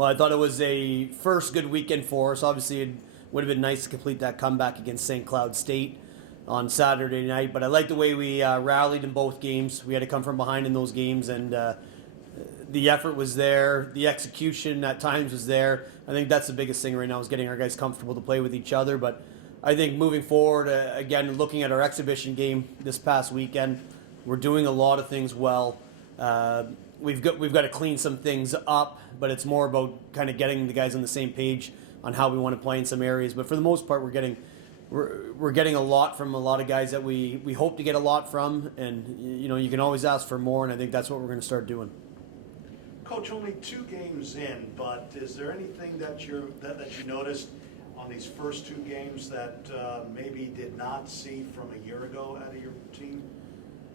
Well, I thought it was a first good weekend for us. Obviously, it would have been nice to complete that comeback against St. Cloud State on Saturday night, but I like the way we rallied in both games. We had to come from behind in those games, and the effort was there. The execution at times was there. I think that's the biggest thing right now is getting our guys comfortable to play with each other. But I think moving forward, again, looking at our exhibition game this past weekend, we're doing a lot of things well. We've got to clean some things up, but it's more about kind of getting the guys on the same page on how we want to play in some areas. But for the most part, we're getting a lot from a lot of guys that we hope to get a lot from, and you can always ask for more, and I think that's what we're going to start doing. Coach, only 2 games in, but is there anything that you noticed on these first 2 games that maybe did not see from a year ago out of your team?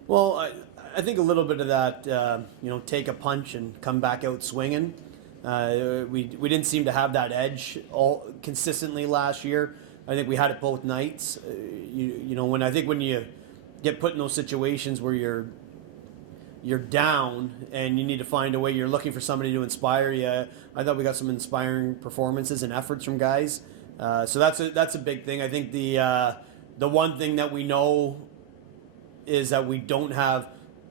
Well, I think a little bit of that, take a punch and come back out swinging. We didn't seem to have that edge all consistently last year. I think we had it both nights. When you get put in those situations where you're down and you need to find a way, you're looking for somebody to inspire you. I thought we got some inspiring performances and efforts from guys. So that's a big thing. I think the one thing that we know is that we don't have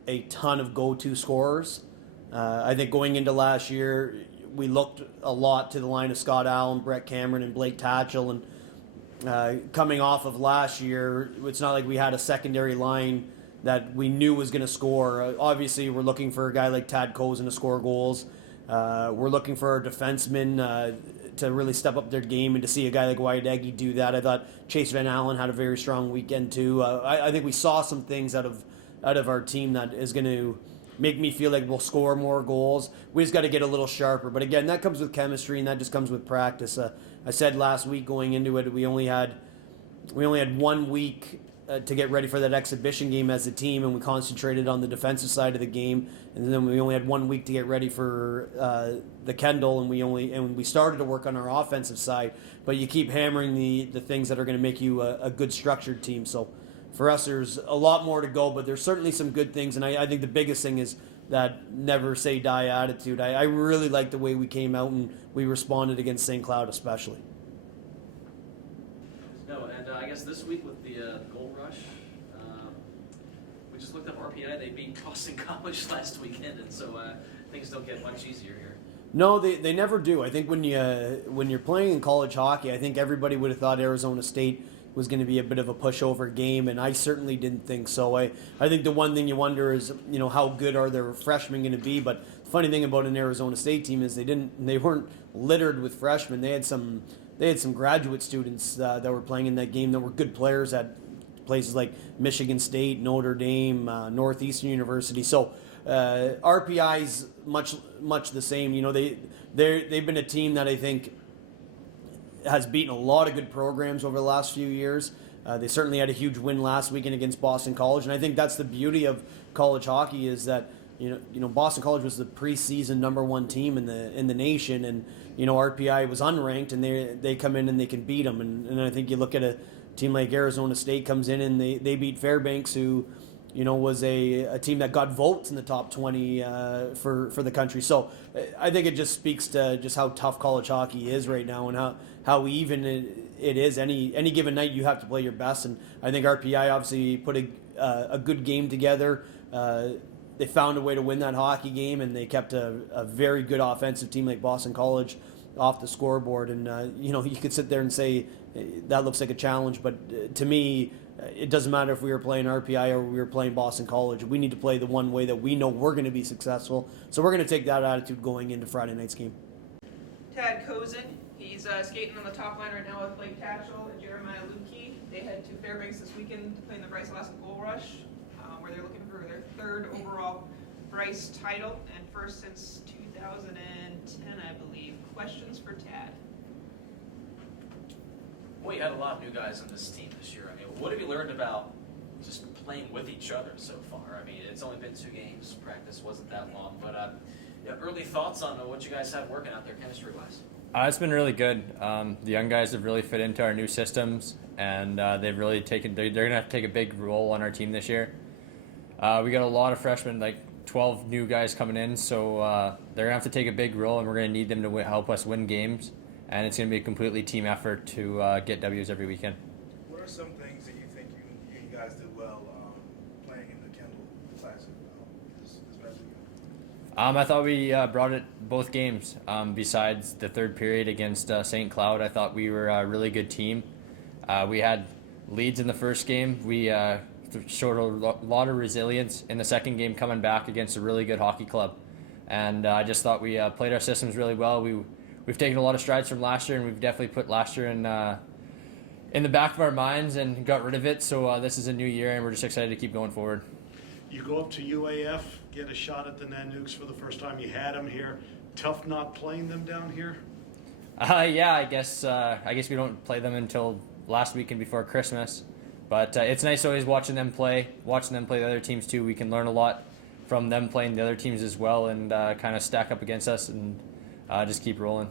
a ton of go-to scorers. I think going into last year, we looked a lot to the line of Scott Allen, Brett Cameron, and Blake Tatchell. And coming off of last year, it's not like we had a secondary line that we knew was going to score. Obviously, we're looking for a guy like Tad Cozen to score goals. We're looking for our defensemen to really step up their game and to see a guy like Wyatt Eggy do that. I thought Chase Van Allen had a very strong weekend too. I think we saw some things out of our team that is going to make me feel like we'll score more goals. We just got to get a little sharper. But again, that comes with chemistry and that just comes with practice. I said last week going into it, we only had 1 week to get ready for that exhibition game as a team, and we concentrated on the defensive side of the game. And then we only had 1 week to get ready for the Kendall, and we started to work on our offensive side. But you keep hammering the things that are going to make you a good structured team. So for us, there's a lot more to go, but there's certainly some good things. And I think the biggest thing is that never say die attitude. I really like the way we came out and we responded against St. Cloud especially. No, and I guess this week with the Goal Rush, we just looked up RPI. They beat Boston College last weekend, and so things don't get much easier here. No, they never do. I think when you're playing in college hockey, I think everybody would have thought Arizona State was going to be a bit of a pushover game, and I certainly didn't think so. I think the one thing you wonder is, how good are their freshmen going to be? But the funny thing about an Arizona State team is they weren't littered with freshmen. They had some graduate students that were playing in that game that were good players at places like Michigan State, Notre Dame, Northeastern University. So RPI's much the same. They've been a team that I think has beaten a lot of good programs over the last few years. They certainly had a huge win last weekend against Boston College, and I think that's the beauty of college hockey is that Boston College was the preseason #1 team in the nation, and RPI was unranked, and they come in and they can beat them, and I think you look at a team like Arizona State comes in and they beat Fairbanks, who was a team that got votes in the top 20 for the country. So I think it just speaks to just how tough college hockey is right now and how even it is. Any given night you have to play your best, and I think RPI obviously put a good game together. They found a way to win that hockey game, and they kept a very good offensive team like Boston College off the scoreboard. And you could sit there and say that looks like a challenge, but to me, it doesn't matter if we were playing RPI or we were playing Boston College. We need to play the one way that we know we're going to be successful. So we're going to take that attitude going into Friday night's game. Tad Cozen, he's skating on the top line right now with Blake Tatchell and Jeremiah Lukey. They head to Fairbanks this weekend to play in the Brice Goal Rush, where they're looking for their 3rd overall Brice title and first since 2010, I believe. Questions for Tad? Well, you had a lot of new guys on this team this year. I mean, what have you learned about just playing with each other so far? I mean, it's only been 2 games. Practice wasn't that long. But early thoughts on what you guys have working out there chemistry-wise? It's been really good. The young guys have really fit into our new systems, and they've really they're going to have to take a big role on our team this year. We got a lot of freshmen, like 12 new guys coming in, so they're gonna have to take a big role, and we're gonna need them to help us win games. And it's gonna be a completely team effort to get W's every weekend. What are some things that you think you guys did well playing in the Kendall Classic this past weekend? I thought we brought it both games. Besides the third period against St. Cloud, I thought we were a really good team. We had leads in the first game. We showed a lot of resilience in the second game, coming back against a really good hockey club. And I just thought we played our systems really well. We've taken a lot of strides from last year, and we've definitely put last year in the back of our minds and got rid of it. So this is a new year, and we're just excited to keep going forward. You go up to UAF, get a shot at the Nanooks for the first time. You had them here. Tough not playing them down here? Yeah, I guess we don't play them until last weekend before Christmas. But it's nice always watching them play the other teams too. We can learn a lot from them playing the other teams as well, and kind of stack up against us and just keep rolling.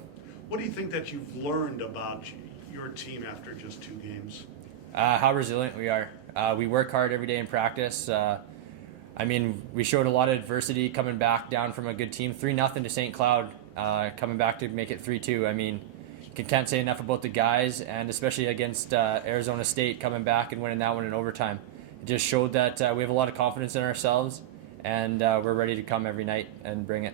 What do you think that you've learned about your team after just 2 games? How resilient we are. We work hard every day in practice. We showed a lot of adversity coming back down from a good team. 3-0 to St. Cloud, coming back to make it 3-2. Can't say enough about the guys, and especially against Arizona State, coming back and winning that one in overtime. It just showed that we have a lot of confidence in ourselves, and we're ready to come every night and bring it.